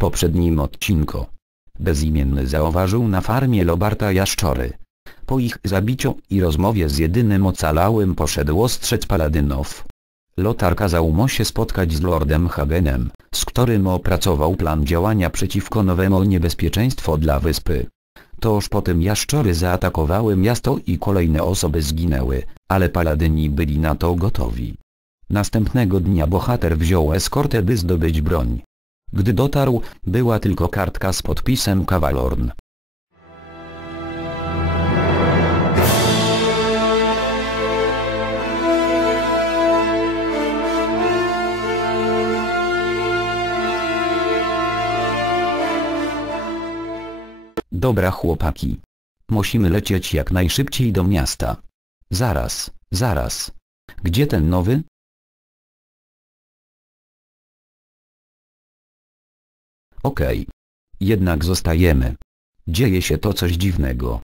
poprzednim odcinku. Bezimienny zauważył na farmie Lobarta jaszczory. Po ich zabiciu i rozmowie z jedynym ocalałym poszedł ostrzec paladynów. Lotar kazał mu się spotkać z Lordem Hagenem, z którym opracował plan działania przeciwko nowemu niebezpieczeństwu dla wyspy. Toż potem jaszczory zaatakowały miasto i kolejne osoby zginęły, ale paladyni byli na to gotowi. Następnego dnia bohater wziął eskortę by zdobyć broń. Gdy dotarł, była tylko kartka z podpisem Kawalorn. Dobra chłopaki. Musimy lecieć jak najszybciej do miasta. Zaraz, zaraz. Gdzie ten nowy? Okej. Jednak zostajemy. Dzieje się to coś dziwnego.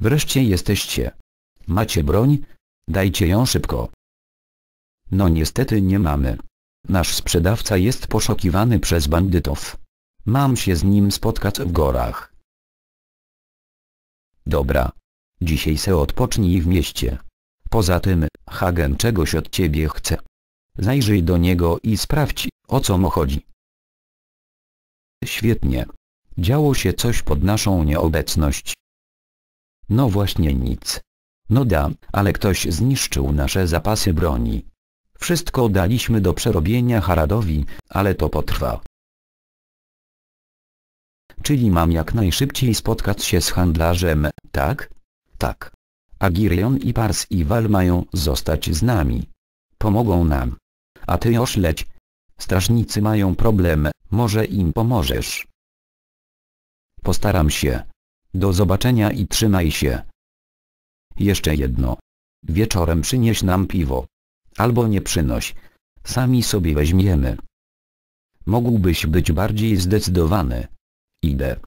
Wreszcie jesteście. Macie broń? Dajcie ją szybko. No niestety nie mamy. Nasz sprzedawca jest poszukiwany przez bandytów. Mam się z nim spotkać w gorach. Dobra. Dzisiaj se odpocznij w mieście. Poza tym, Hagen czegoś od ciebie chce. Zajrzyj do niego i sprawdź, o co mu chodzi. Świetnie. Działo się coś pod naszą nieobecność. No właśnie nic. No da, ale ktoś zniszczył nasze zapasy broni. Wszystko daliśmy do przerobienia Haradowi, ale to potrwa. Czyli mam jak najszybciej spotkać się z handlarzem, tak? Tak. Agirion i Pars i Wal mają zostać z nami. Pomogą nam. A ty już leć. Strażnicy mają problem, może im pomożesz. Postaram się. Do zobaczenia i trzymaj się. Jeszcze jedno. Wieczorem przynieś nam piwo. Albo nie przynoś. Sami sobie weźmiemy. Mógłbyś być bardziej zdecydowany. Idę.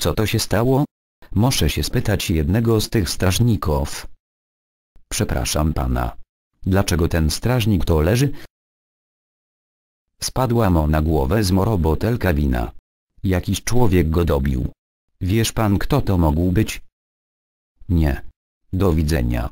Co to się stało? Muszę się spytać jednego z tych strażników. Przepraszam pana. Dlaczego ten strażnik to leży? Spadła mu na głowę z morobotelka wina. Jakiś człowiek go dobił. Wiesz pan kto to mógł być? Nie. Do widzenia.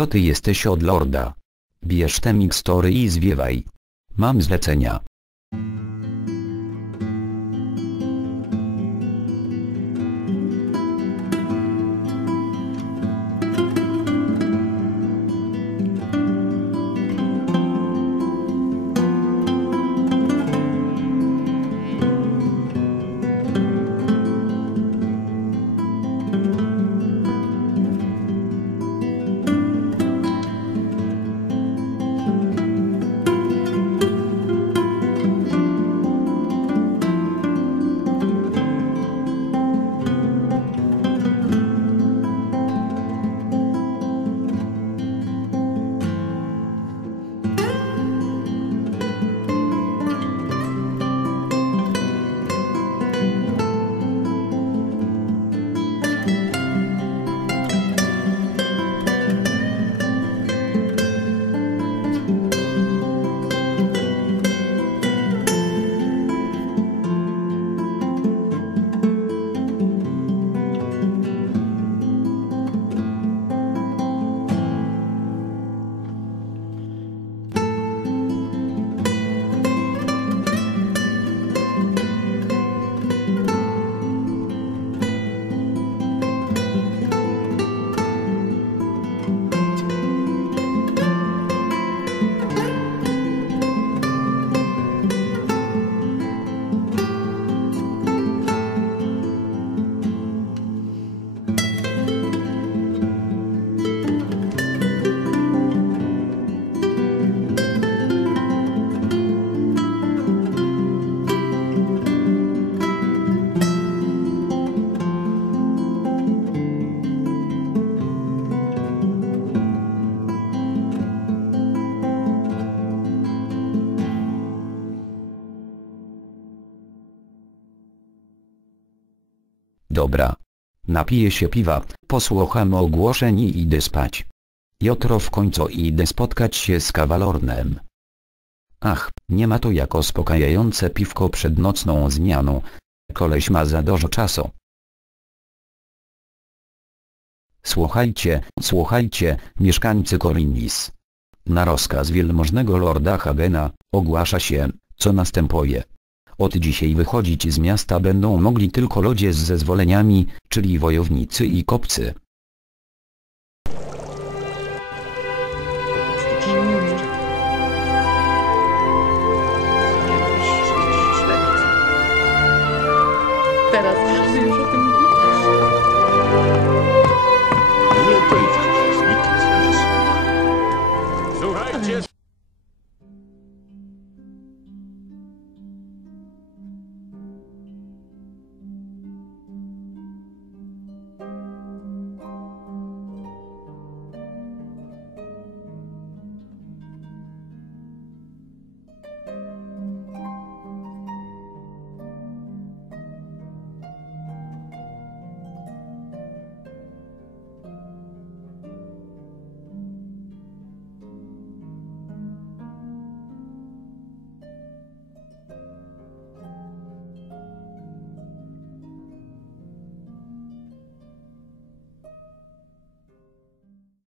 To ty jesteś od lorda. Bierz te mikstory i zwiewaj. Mam zlecenia. Dobra. Napiję się piwa, posłucham ogłoszeń i idę spać. Jutro w końcu idę spotkać się z kawalornem. Ach, nie ma to jako uspokajające piwko przed nocną zmianą. Koleś ma za dużo czasu. Słuchajcie, słuchajcie, mieszkańcy Korinis. Na rozkaz wielmożnego lorda Hagena, ogłasza się, co następuje. Od dzisiaj wychodzić z miasta będą mogli tylko ludzie z zezwoleniami, czyli wojownicy i kopcy. Teraz już o tym.